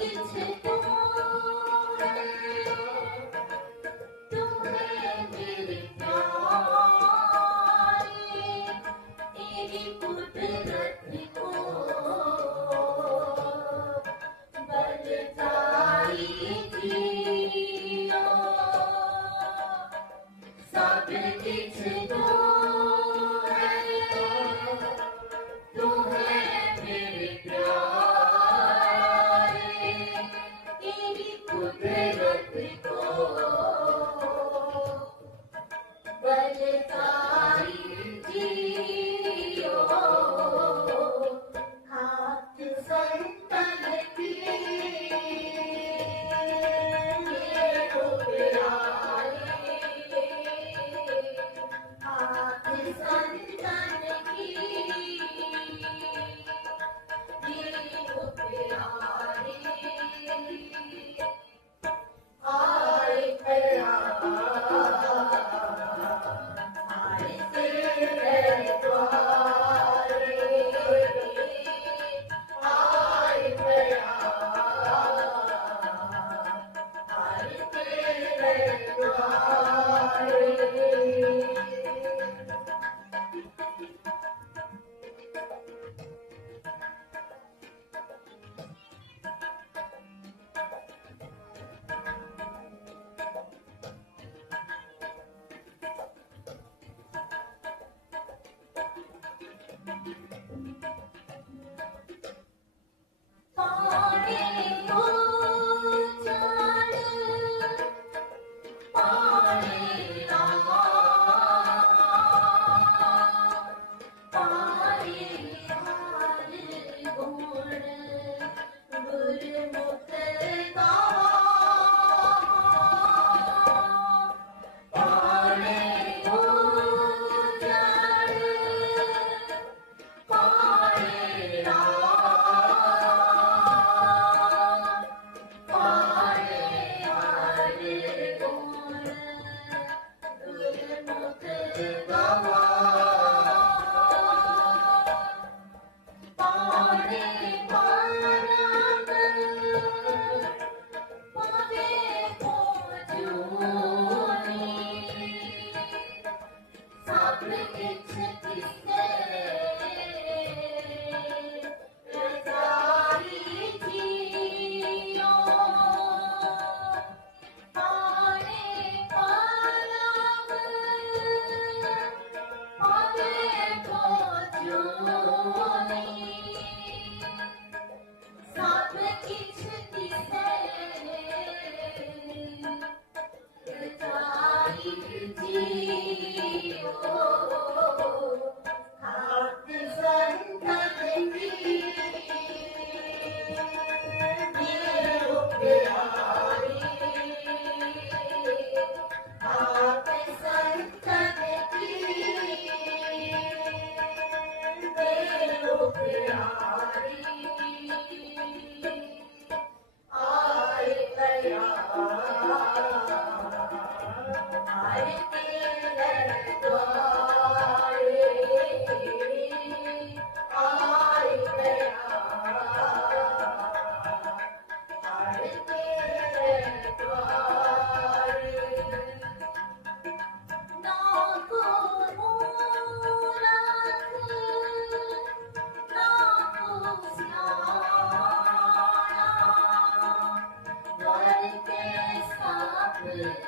一起 बलदाई Jio Yeah. Yeah.